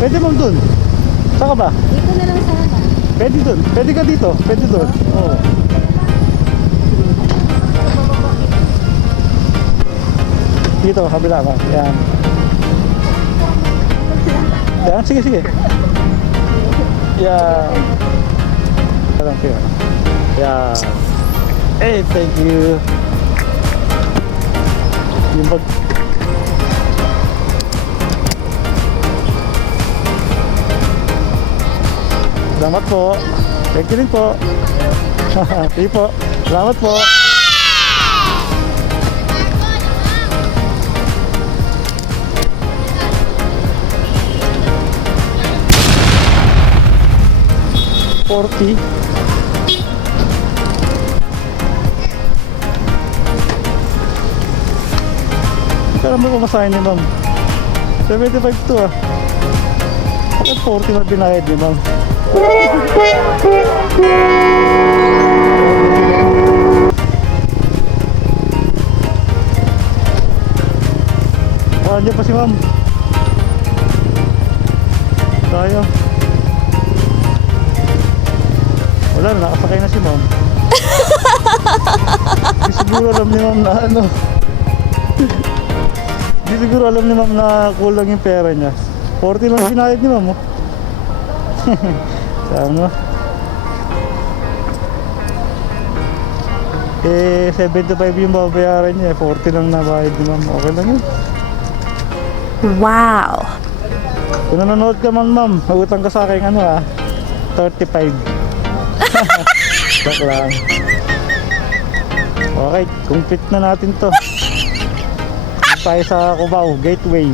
Pwede ma'am dun. Saka ba? Dito na lang sana. Pwede dun. Pwede ka dito. Pwede dun. Oo. Dito, kabila ka. Yan. Yan, sige, sige. Yan. Thank you. Yan. Hey, thank you. Yung bag. Salamat po. Thank you rin po. Sige po. Salamat po. $40. Kaya mo kumasahin ni ma'am. 75 to ah. Bakit 40 na binayad ni ma'am? Oh, andyan pa si ma'am. Tayo. Wala na, nakasakay na si ma'am. Di siguro alam ni ma'am na ano. Di siguro alam ni ma'am na kulang yung pera niya. 40 lang binayad ni ma'am oh. Sama. Eh 75 yung babayaran niya, 40 lang nabayad ni ma'am. Okay lang yun. Wow! Kung nanonood ka man ma'am, magutang ka sa akin ano ah, 35. Joke lang. Okay, complete na natin to. Tayo sa Cubao Gateway.